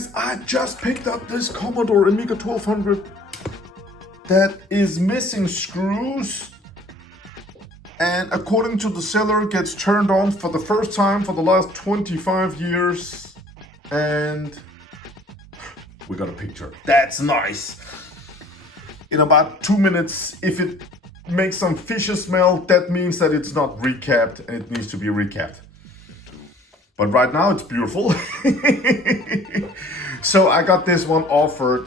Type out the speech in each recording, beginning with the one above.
guys, I just picked up this Commodore Amiga 1200 that is missing screws, and according to the seller gets turned on for the first time for the last 25 years, and we got a picture. That's nice. In about 2 minutes, if it makes some fishy smell, that means that it's not recapped and it needs to be recapped. But right now it's beautiful. So I got this one offered.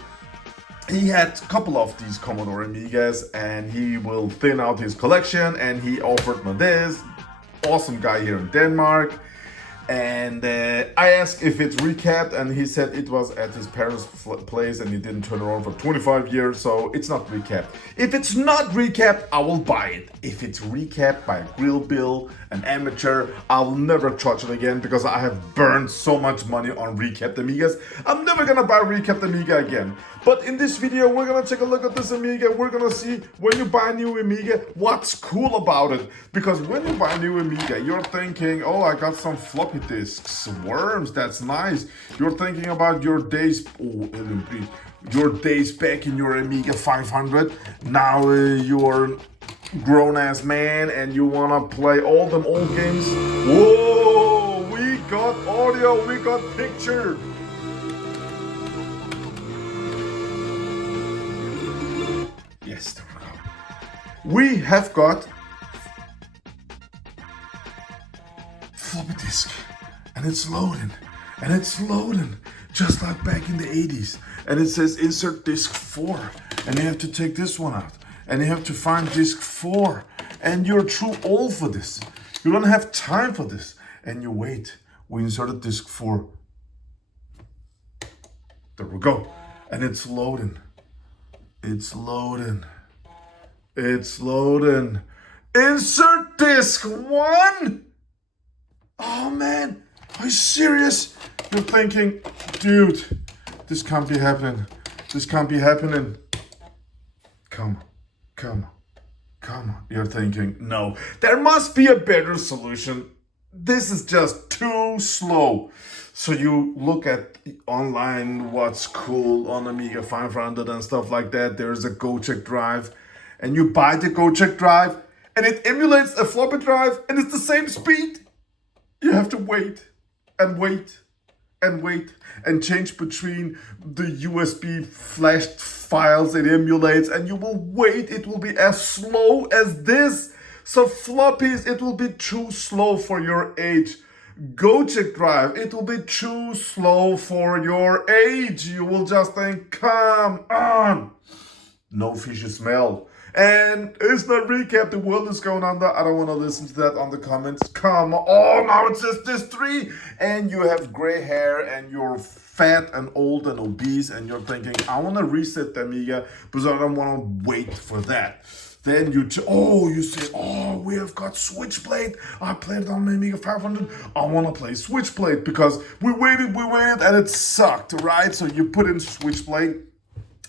He had a couple of these Commodore Amigas and he will thin out his collection, and he offered me this. Awesome guy here in Denmark. And I asked if it's recapped, and he said it was at his parents' place and he didn't turn it on for 25 years, so it's not recapped. If it's not recapped, I will buy it. If it's recapped by a grill bill, an amateur, I will never touch it again because I have burned so much money on recapped Amigas. I'm never gonna buy a recapped Amiga again. But in this video, we're gonna take a look at this Amiga. We're gonna see when you buy a new Amiga, what's cool about it. Because when you buy a new Amiga, you're thinking, oh, I got some floppy disks, worms, that's nice. You're thinking about your days, back in your Amiga 500. Now you're grown-ass man and you wanna play all them old games. Whoa, we got audio, we got picture. Yes, there we go. We have got floppy disk, and it's loading, just like back in the 80s. And it says insert disk 4, and you have to take this one out, and you have to find disk 4, and you're too old for this. You don't have time for this, and you wait. We inserted disk 4. There we go, and it's loading. It's loading. Insert disk 1? Oh man, are you serious? You're thinking, dude, this can't be happening. This can't be happening. Come on. You're thinking, no, there must be a better solution. This is just too slow. So you look at online what's cool on Amiga 500 and stuff like that. There's a GoCheck drive, and you buy the GoCheck drive and it emulates a floppy drive and it's the same speed. You have to wait and change between the USB flashed files it emulates, and you will wait. It will be as slow as this. So floppies, it will be too slow for your age. GoCheck drive, it will be too slow for your age. You will just think, come on. No fishy smell. And it's not recap, the world is going under. I don't want to listen to that on the comments. Come on, now it says this 3. And you have gray hair and you're fat and old and obese, and you're thinking, I want to reset the Amiga because I don't want to wait for that. Then you say, we have got Switchblade. I played it on my Amiga 500. I want to play Switchblade because we waited, and it sucked, right? So you put in Switchblade,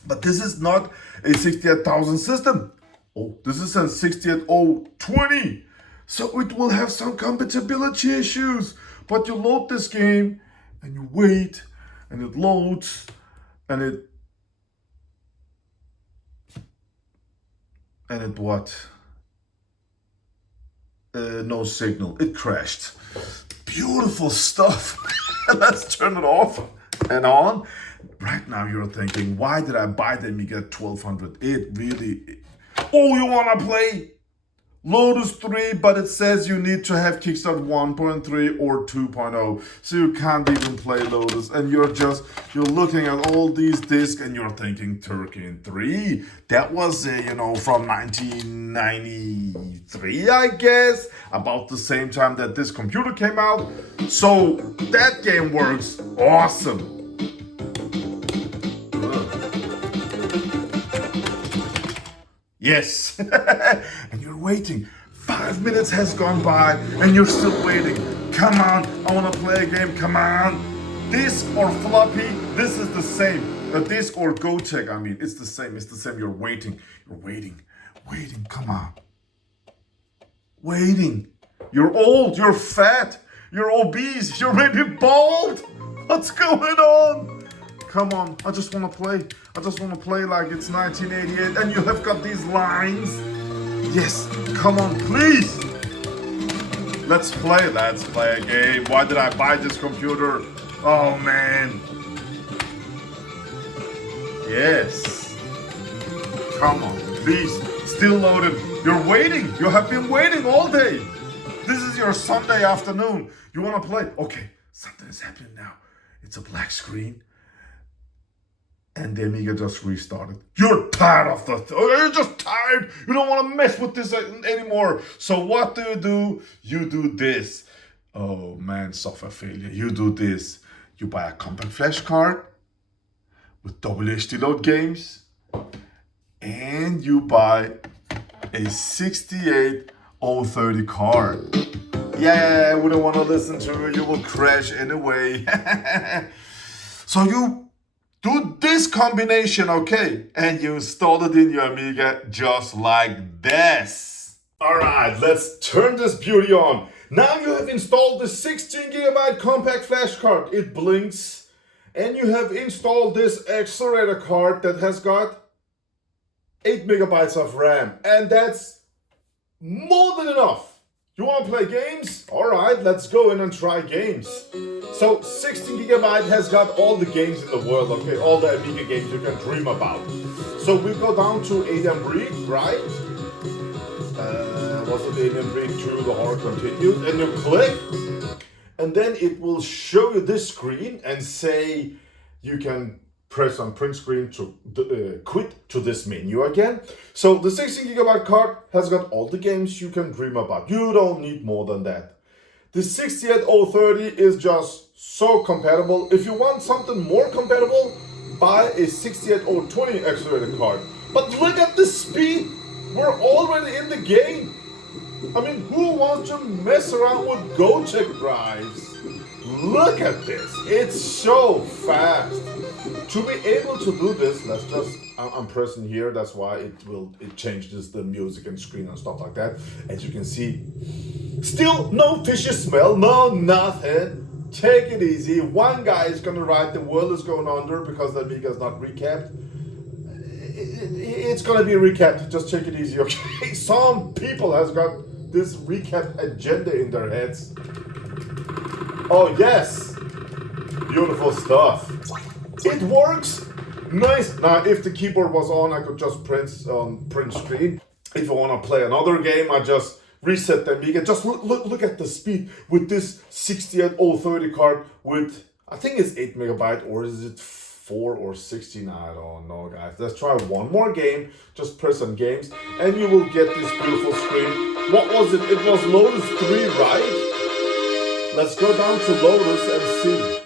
but this is not a 68,000 system. Oh, this is a 68020. So it will have some compatibility issues. But you load this game, and you wait, and it loads, and it what? No signal. It crashed. Beautiful stuff. Let's turn it off and on. Right now you're thinking, why did I buy the Amiga 1200? It really... Oh, you want to play Lotus 3, but it says you need to have Kickstart 1.3 or 2.0. So you can't even play Lotus. And you're looking at all these discs and you're thinking Turkey 3. That was, from 1993, I guess. About the same time that this computer came out. So that game works awesome. Yes. And you're waiting. 5 minutes has gone by and you're still waiting. Come on, I want to play a game. Come on. Disk or floppy, this is the same. A disk or GoCheck, it's the same. You're waiting. Come on. Waiting. You're old, you're fat, you're obese, you're maybe bald. What's going on? Come on, I just want to play. I just want to play like it's 1988 and you have got these lines. Yes, come on, please. Let's play a game. Why did I buy this computer? Oh man. Yes. Come on, please. Still loaded. You're waiting. You have been waiting all day. This is your Sunday afternoon. You want to play? Okay, something is happening now. It's a black screen. And the Amiga just restarted. You're tired of you're just tired. You don't want to mess with this anymore. So what do? You do this. Oh man, software failure. You do this. You buy a compact flash card with WHDLoad games. And you buy a 68030 card. Yeah, I wouldn't want to listen to it. You will crash anyway. So you do this combination, okay? And you install it in your Amiga just like this. All right, let's turn this beauty on. Now you have installed the 16GB compact flash card. It blinks. And you have installed this accelerator card that has got 8 megabytes of RAM. And that's more than enough. You want to play games? All right, let's go in and try games. So 16GB has got all the games in the world, okay? All the Amiga games you can dream about. So we go down to Adam Reed, right? Was it Adam Reed 2, the horror continued? And you click, and then it will show you this screen and say you can press on print screen to quit to this menu again. So the 16GB card has got all the games you can dream about. You don't need more than that. The 68030 is just so compatible. If you want something more compatible, buy a 68020 accelerator card. But look at the speed. We're already in the game. I mean, who wants to mess around with GoTech drives? Look at this. It's so fast. To be able to do this, let's just, I'm pressing here, that's why it changes the music and screen and stuff like that. As you can see, still no fishy smell, no nothing. Take it easy. One guy is gonna write the world is going under because the Amiga is not recapped. It's gonna be recapped, just take it easy, okay? Some people has got this recap agenda in their heads. Oh yes, beautiful stuff. It works. Nice. Now, if the keyboard was on, I could just print screen. If I want to play another game, I just reset the Amiga. Just look at the speed with this 68030 card with, I think it's 8 megabyte, or is it 4 or 16? I don't know, guys. Let's try one more game. Just press on games, and you will get this beautiful screen. What was it? It was Lotus 3, right? Let's go down to Lotus and see.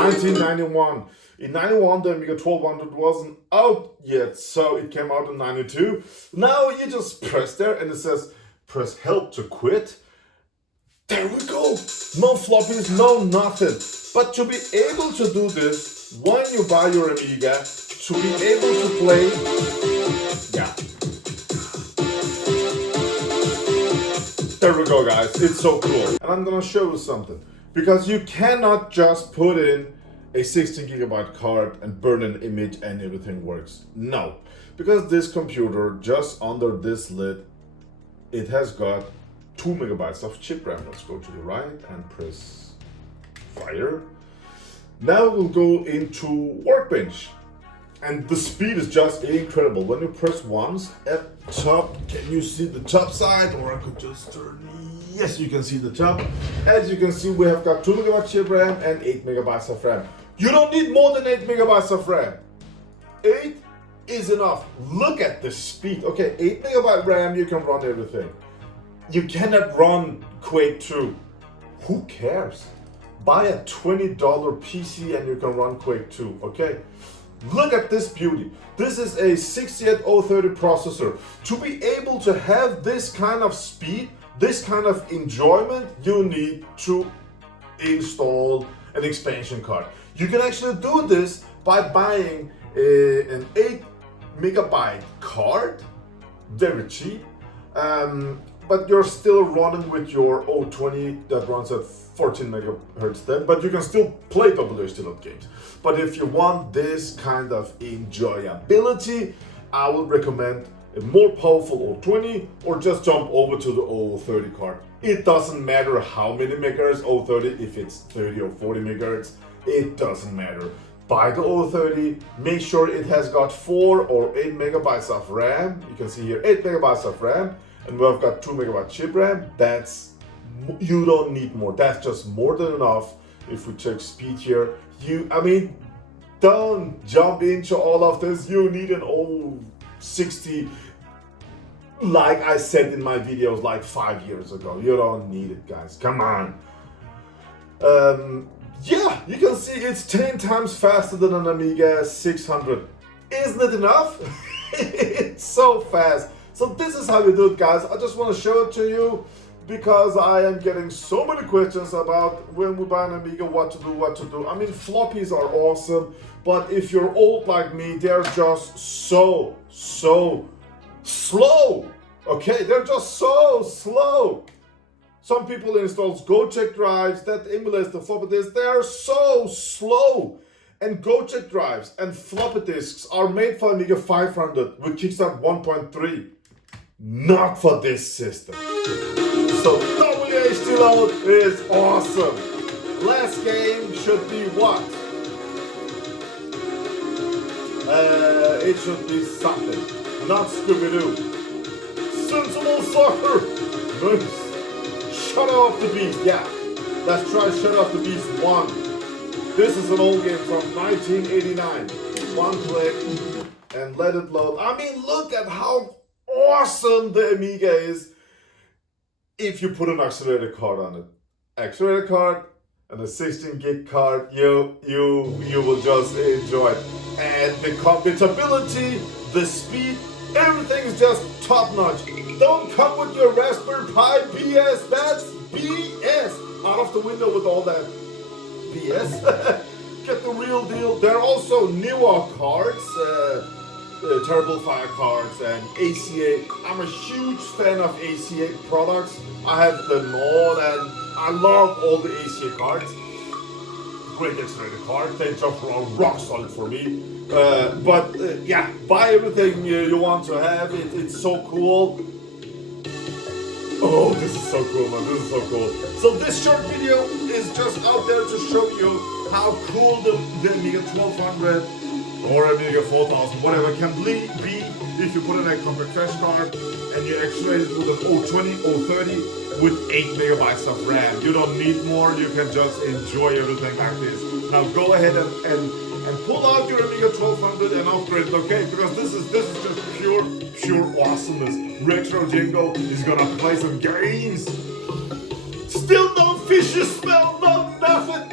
1991. In 91, the Amiga 1200 wasn't out yet, so it came out in 92. Now you just press there and it says, press help to quit. There we go. No floppies, no nothing. But to be able to do this, when you buy your Amiga, to be able to play, yeah. There we go, guys. It's so cool. And I'm gonna show you something. Because you cannot just put in a 16GB card and burn an image and everything works. No, because this computer, just under this lid, it has got 2 megabytes of chip RAM. Let's go to the right and press fire. Now we'll go into Workbench. And the speed is just incredible. When you press once at top, can you see the top side? Or I could just turn, yes, you can see the top. As you can see, we have got 2 megabytes chip RAM and 8 megabytes of RAM. You don't need more than 8 megabytes of RAM. 8 is enough. Look at the speed. Okay, 8 megabyte RAM, you can run everything. You cannot run Quake 2. Who cares? Buy a $20 PC and you can run Quake 2, okay? Look at this beauty. This is a 68030 processor. To be able to have this kind of speed, this kind of enjoyment, you need to install an expansion card. You can actually do this by buying an 8 megabyte card, very cheap, But you're still running with your 020 that runs at 14 megahertz then, but you can still play WHDLoad games. But if you want this kind of enjoyability, I would recommend a more powerful 020 or just jump over to the 030 card. It doesn't matter how many megahertz 030, if it's 30 or 40 megahertz, it doesn't matter. Buy the 030, make sure it has got 4 or 8 megabytes of RAM. You can see here 8 megabytes of RAM, and we've got 2 megabyte chip RAM. You don't need more. That's just more than enough. If we check speed here, don't jump into all of this. You need an 060, like I said in my videos like 5 years ago. You don't need it, guys. Come on. Yeah, you can see it's 10 times faster than an Amiga 600. Isn't it enough? It's so fast. So this is how you do it, guys. I just want to show it to you because I am getting so many questions about when we buy an Amiga, what to do. I mean, floppies are awesome, but if you're old like me, they're just so slow. Okay, they're just so slow. Some people install GoCheck drives that emulates the floppy disk. They're so slow. And GoCheck drives and floppy disks are made for Amiga 500 with Kickstart 1.3. Not for this system. So WHDLoad is awesome. Last game should be what? It should be something. Not Scooby-Doo. Sensible Soccer. Nice. Shadow of the Beast, yeah. Let's try Shadow of the Beast 1. This is an old game from 1989. One click and let it load. I mean, look at how awesome the Amiga is if you put an accelerator card on it. Accelerator card and a 16 gig card, you will just enjoy it. And the compatibility, the speed, everything is just top notch. Don't come with your Raspberry Pi BS. That's BS. Out of the window with all that BS. Get the real deal. There are also newer cards, Terrible Fire cards and ACA. I'm a huge fan of ACA products. I have them all and I love all the ACA cards. Great accelerator card. They just run rock solid for me. Yeah, buy everything you want to have. It's so cool. Oh, this is so cool, man. This is so cool. So this short video is just out there to show you how cool the Amiga 1200 or Amiga 4000, whatever, can be if you put in a compact flash card and you accelerate it with an 020, 030 with 8 megabytes of RAM. You don't need more. You can just enjoy everything like this. Now go ahead and pull out your Amiga 1200 and upgrade it, okay? Because this is just pure awesomeness. RETROCENGO is gonna play some games. Still no fishy smell, no nothing.